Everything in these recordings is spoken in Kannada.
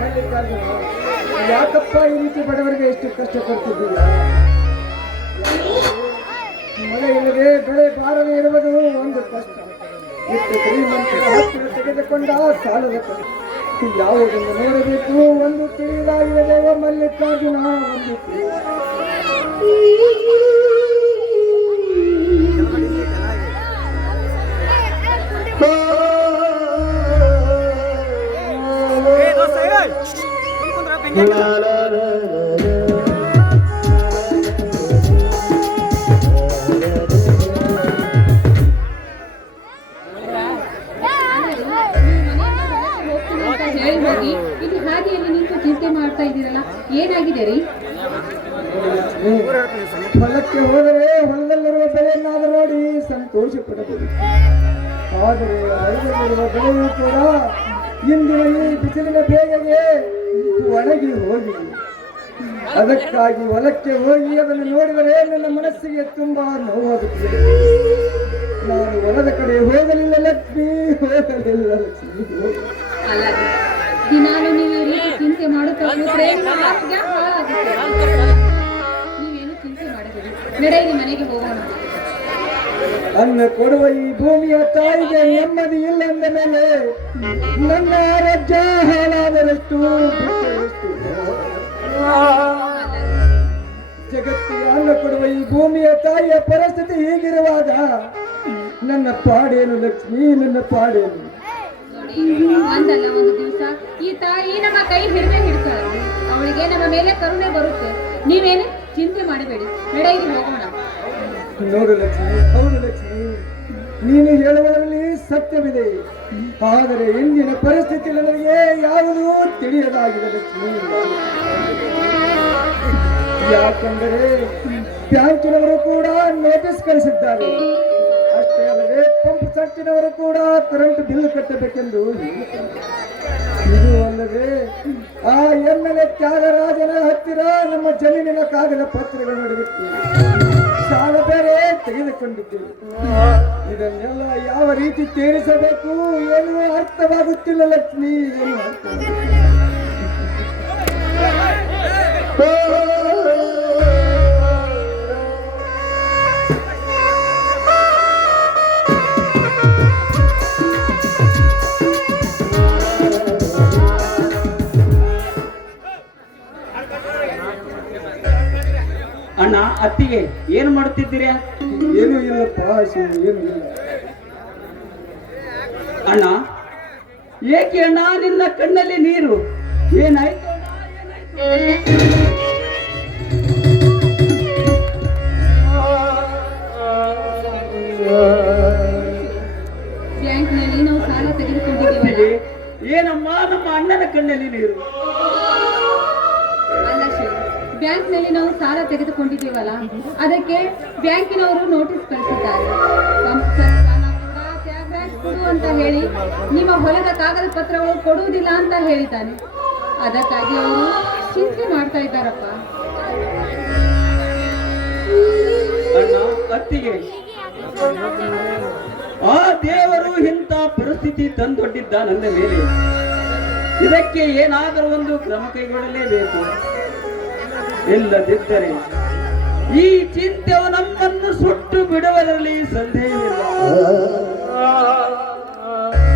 ಮಲ್ಲಿಕಾರ್ಜುನ, ಯಾಕಪ್ಪ ಈ ರೀತಿ ಬಡವರಿಗೆ ಎಷ್ಟು ಕಷ್ಟ ಕೊಡ್ತಿದ್ದೀರಾ? ಮಳೆ ಇಲ್ಲದೆ ಬೆಳೆ ಬಾರದೆ ಇರುವುದು ಒಂದು ಕಷ್ಟ. ಇಷ್ಟು ಶ್ರೀಮಂತರ ಹತ್ತಿರ ತೆಗೆದುಕೊಂಡ ಸಾಲದ ಕಷ್ಟ ಯಾವುದನ್ನು ನೋಡಬೇಕು ಒಂದು ತಿಳಿದಾಗಿದೆ ದೇವ ಮಲ್ಲಿಕಾರ್ಜುನ. ಒಂದು ಇಲ್ಲಿ ಹಾದಿಯಲ್ಲಿ ನಿಂತು ಚಿಂತೆ ಮಾಡ್ತಾ ಇದ್ದೀರಲ್ಲ, ಏನಾಗಿದೆ ರೀ? ಹೊಲಕ್ಕೆ ಹೋದರೆ ಹೊಲದಲ್ಲಿರುವ ಬೆಳೆಯನ್ನಾದರೂ ನೋಡಿ ಸಂತೋಷ ಪಡಬಹುದು. ಆದರೆ ಹೊಲದಲ್ಲಿರುವ ಬೆಳೆಯೂ ಕೂಡ ಇಂದಿನ ಈ ಬಿಸಿಲಿನ ಬೇಗೆಗೆ ಒಣಗಿ ಹೋಗಿದೆ. ಅದಕ್ಕಾಗಿ ಹೊಲಕ್ಕೆ ಹೋಗಿ ಅದನ್ನು ನೋಡಿದರೆ ನನ್ನ ಮನಸ್ಸಿಗೆ ತುಂಬಾ ನೋವಾಗುತ್ತದೆ. ನಾನು ಹೊಲದ ಕಡೆ ಹೋಗಲಿಲ್ಲ ಲಕ್ಷ್ಮಿ, ಹೋಗಲಿಲ್ಲ ಲಕ್ಷ್ಮಿ. ಅಲ್ಲ, ದಿನಾಲು ನೀವು ಈ ರೀತಿ ಚಿಂತೆ ಮಾಡುತ್ತಾ ಹೋದ್ರೆ ಆರೋಗ್ಯ ಹಾಳಾಗುತ್ತೆ. ನೀವೇನು ಚಿಂತೆ ಮಾಡಬೇಡಿ, ನಡೆಯಿರಿ ಮನೆಗೆ ಹೋಗೋಣ. ಅನ್ನ ಕೊಡುವ ಈ ಭೂಮಿಯ ತಾಯಿಗೆ ನೆಮ್ಮದಿ ಇಲ್ಲ ಅಂದ ಮೇಲೆ ನನ್ನ ಆರೋಗ್ಯ ಹಾಳಾದರಷ್ಟು ಜಗತ್ತಿಗೆ ಅನ್ನ ಕೊಡುವ ಈ ಭೂಮಿಯ ತಾಯಿಯ ಪರಿಸ್ಥಿತಿ ಹೀಗಿರುವಾಗ ನನ್ನ ಪಾಡೇನು ಲಕ್ಷ್ಮಿ, ನನ್ನ ಪಾಡೇನು? ಒಂದಲ್ಲ ಒಂದು ದಿವಸ ಈ ತಾಯಿ ನಮ್ಮ ಕೈ ಹಿಡಿದೇ ಹಿಡ್ತಾಳೆ. ಅವಳಿಗೆ ನಮ್ಮ ಮೇಲೆ ಕರುಣೆ ಬರುತ್ತೆ. ನೀವೇನು ಚಿಂತೆ ಮಾಡಬೇಡಿ, ನಡೆಯಿರಿ ಹೋಗೋಣ. ನೋಡು ಲಕ್ಷ್ಮಿ, ಹೌದು ಲಕ್ಷ್ಮಿ, ನೀನು ಹೇಳುವುದರಲ್ಲಿ ಸತ್ಯವಿದೆ. ಆದರೆ ಇಂದಿನ ಪರಿಸ್ಥಿತಿ ನನಗೆ ಯಾವುದೂ ತಿಳಿಯದಾಗಿದೆ ಲಕ್ಷ್ಮಿ. ಯಾಕೆಂದರೆ ಬ್ಯಾಂಕಿನವರು ಕೂಡ ನೋಟಿಸ್ ಕಳಿಸಿದ್ದಾರೆ. ಅಷ್ಟೇ ಅಲ್ಲದೆ ಪಂಪ್ ಸೆಟ್ಟಿನವರು ಕೂಡ ಕರೆಂಟ್ ಬಿಲ್ ಕಟ್ಟಬೇಕೆಂದು ಇದು ಅಲ್ಲದೆ ಆ MLA ತ್ಯಾಗರಾಜನ ಹತ್ತಿರ ನಮ್ಮ ಜಮೀನಿನ ಕಾಗದ ಪತ್ರಗಳು ನಡೆಯುತ್ತೆ. ಸಾಲ ಬೇರೆ ತೆಗೆದುಕೊಂಡಿದ್ದೇವೆ. ಇದನ್ನೆಲ್ಲ ಯಾವ ರೀತಿ ತೀರಿಸಬೇಕು ಏನು ಅರ್ಥವಾಗುತ್ತಿಲ್ಲ ಲಕ್ಷ್ಮಿ, ಏನು ಅಣ್ಣ, ಅತ್ತಿಗೆ ಏನು ಮಾಡುತ್ತಿದ್ದೀರಾ? ಏನೂ ಇಲ್ಲಪ್ಪ, ಏನು ಇಲ್ಲ. ಅಣ್ಣ, ಏಕೆ ಅಣ್ಣ ನಿನ್ನ ಕಣ್ಣಲ್ಲಿ ನೀರು? ಏನಾಯ್ತು? ಬ್ಯಾಂಕ್ನಲ್ಲಿ ನಾವು ಸಾಲ ತೆಗೆದುಕೊಂಡಿದ್ದೇವೆ. ಏನಮ್ಮ ನಮ್ಮ ಅಣ್ಣನ ಕಣ್ಣಲ್ಲಿ ನೀರು? ಅಲ್ಲ ಶಿವ, ಬ್ಯಾಂಕ್ನಲ್ಲಿ ನಾವು ಸಾಲ ತೆಗೆದುಕೊಂಡಿದ್ದೇವಲ್ಲ, ಅದಕ್ಕೆ ಬ್ಯಾಂಕಿನವರು ನೋಟಿಸ್ ಕಳಿಸಿದ್ದಾರೆ. ತ್ಯಾಗರಾಜ್ ಕೊಡು ಅಂತ ಹೇಳಿ ನಿಮ್ಮ ಹೊಲದ ಕಾಗದ ಪತ್ರಗಳು ಕೊಡುವುದಿಲ್ಲ ಅಂತ ಹೇಳಿದ್ದಾನೆ. ಅದಕ್ಕಾಗಿ ಅವರು ಚಿಂತೆ ಮಾಡ್ತಾ ಇದ್ದಾರಪ್ಪ. ಅಣ್ಣ, ಅತ್ತಿಗೆ, ಆ ದೇವರು ಇಂಥ ಪರಿಸ್ಥಿತಿ ತಂದೊಡ್ಡಿದ್ದಾನಂದ ಮೇಲೆ ಇದಕ್ಕೆ ಏನಾದರೂ ಒಂದು ಕ್ರಮ ಕೈಗೊಳ್ಳಲೇಬೇಕು. ಇಲ್ಲದಿದ್ದರೆ ಈ ಚಿಂತೆಯು ನಮ್ಮನ್ನು ಸುಟ್ಟು ಬಿಡುವುದರಲ್ಲಿ ಸಂದೇಹವಿಲ್ಲ.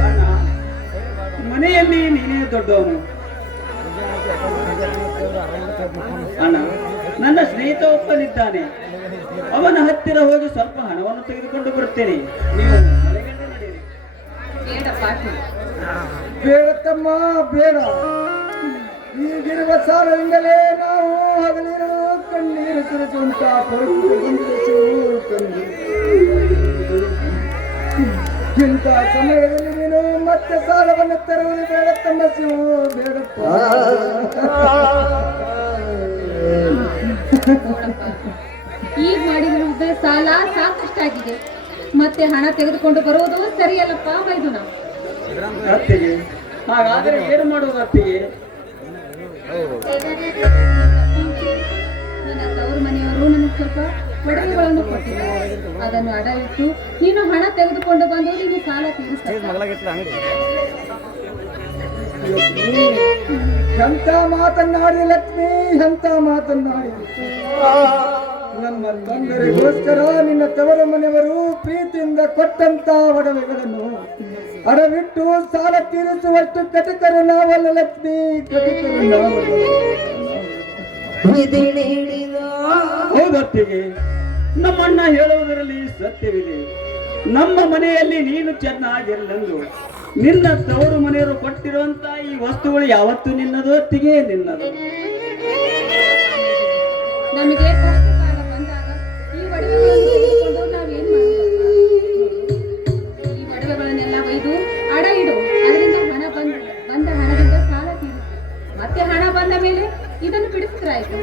ಅಣ್ಣ, ಮನೆಯಲ್ಲಿ ನೀನೇ ದೊಡ್ಡವನು. ಅಣ್ಣ, ನನ್ನ ಸ್ನೇಹಿತ ಒಬ್ಬನಿದ್ದಾನೆ, ಅವನ ಹತ್ತಿರ ಹೋಗಿ ಸ್ವಲ್ಪ ಹಣವನ್ನು ತೆಗೆದುಕೊಂಡು ಬರುತ್ತೇನೆ. ನೀವು ಮನೆಗೆ ನಡೆಯಿರಿ. ಬೇಡ ತಮ್ಮ, ಬೇಡ. ಈಗಿರುವ ಸಾಲದಿಂದಲೇ ನಾವು ಹಗಲಿರೋ ಕಣ್ಣೀರು ಸುರಿಸುವಂತ ಇಂಥ ಸಮಯದಲ್ಲಿ ನೀನು ಮತ್ತೆ ಸಾಲವನ್ನು ತರುವುದು ಬೇಡ ತಮ್ಮ ಶಿವು, ಬೇಡಪ್ಪ. ಈಗ ಮಾಡಿದ ಸಾಲ ಸಾಕಷ್ಟಾಗಿದೆ, ಮತ್ತೆ ಹಣ ತೆಗೆದುಕೊಂಡು ಬರುವುದು ಸರಿಯಲ್ಲಪ್ಪ ಮೈದುನ. ಅತ್ತಿಗೆ, ಹಾಗಾದರೆ ಏನು ಮಾಡುವುದು ಅತ್ತಿಗೆ? ನನ್ನ ತವರು ಮನೆಯವರು ನನಗೆ ಸ್ವಲ್ಪ ಒಡವೆಗಳನ್ನು ಕೊಟ್ಟಿದ್ದಾರೆ. ಅದನ್ನು ಅಡ ಇಟ್ಟು ನೀನು ಹಣ ತೆಗೆದುಕೊಂಡು ಬಂದು ನೀನು ಸಾಲ ತೀರಿಸ್ತಾರೆ. ಲಕ್ಷ್ಮಿ, ಎಂತ ಮಾತನ್ನಾಡಿ ಲಕ್ಷ್ಮಿ, ಎಂತ ಮಾತನ್ನಾಡಿ. ನಮ್ಮ ತೊಂದರೆಗೋಸ್ಕರ ನಿನ್ನ ತವರು ಮನೆಯವರು ಪ್ರೀತಿಯಿಂದ ಕೊಟ್ಟಂತ ಒಡವೆಗಳನ್ನು ಅಡವಿಟ್ಟು ಸಾಲ ತೀರಿಸುವಷ್ಟು ಕಟಕರು ನಾವಲ್ಲ ಲಕ್ಷ್ಮಿ, ಕಟಕರು ನಾವಲ್ಲ. ಹೌದತ್ತಿಗೆ, ನಮ್ಮಣ್ಣ ಹೇಳುವುದರಲ್ಲಿ ಸತ್ಯವಿದೆ. ನಮ್ಮ ಮನೆಯಲ್ಲಿ ನೀನು ಚೆನ್ನಾಗಿರಲೆಂದು ನಿನ್ನ ತವರು ಮನೆಯವರು ಕೊಟ್ಟಿರುವಂತ ಈ ವಸ್ತುಗಳು ಯಾವತ್ತು ನಿನ್ನದು, ಅತ್ತಿಗೆ ನಿನ್ನದು. ನಮಗೆ ಕಷ್ಟ ಕಾಲ ಬಂದಾಗ ಈ ಒಡವೆಗಳನ್ನು ತೆಗೆದುಕೊಂಡು ನಾವೇನ್ ಮಾಡ್ಬೇಕು? ಈ ಒಡವೆಗಳನ್ನೆಲ್ಲ ಒಯ್ದು ಅಡ ಇಡು. ಅದರಿಂದ ಹಣ ಬಂದ ಹಣದಿಂದ ಸಾಲ ತೀರಿಸು. ಮತ್ತೆ ಹಣ ಬಂದ ಮೇಲೆ ಇದನ್ನು ಬಿಡಿಸಿದ್ರಾಯ್ತು.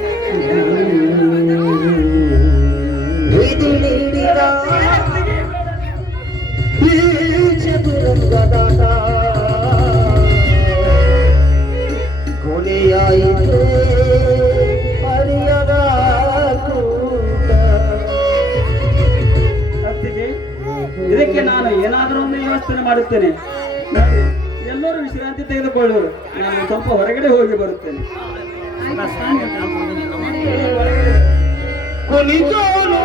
ಅತ್ತಿಗೆ, ಇದಕ್ಕೆ ನಾನು ಏನಾದರೂ ಒಂದು ವ್ಯವಸ್ಥೆ ಮಾಡುತ್ತೇನೆ. ಎಲ್ಲರೂ ವಿಶ್ರಾಂತಿ ತೆಗೆದುಕೊಳ್ಳುವರು. ನಾನು ಸ್ವಲ್ಪ ಹೊರಗಡೆ ಹೋಗಿ ಬರುತ್ತೇನೆ. ಆಯ್ತು.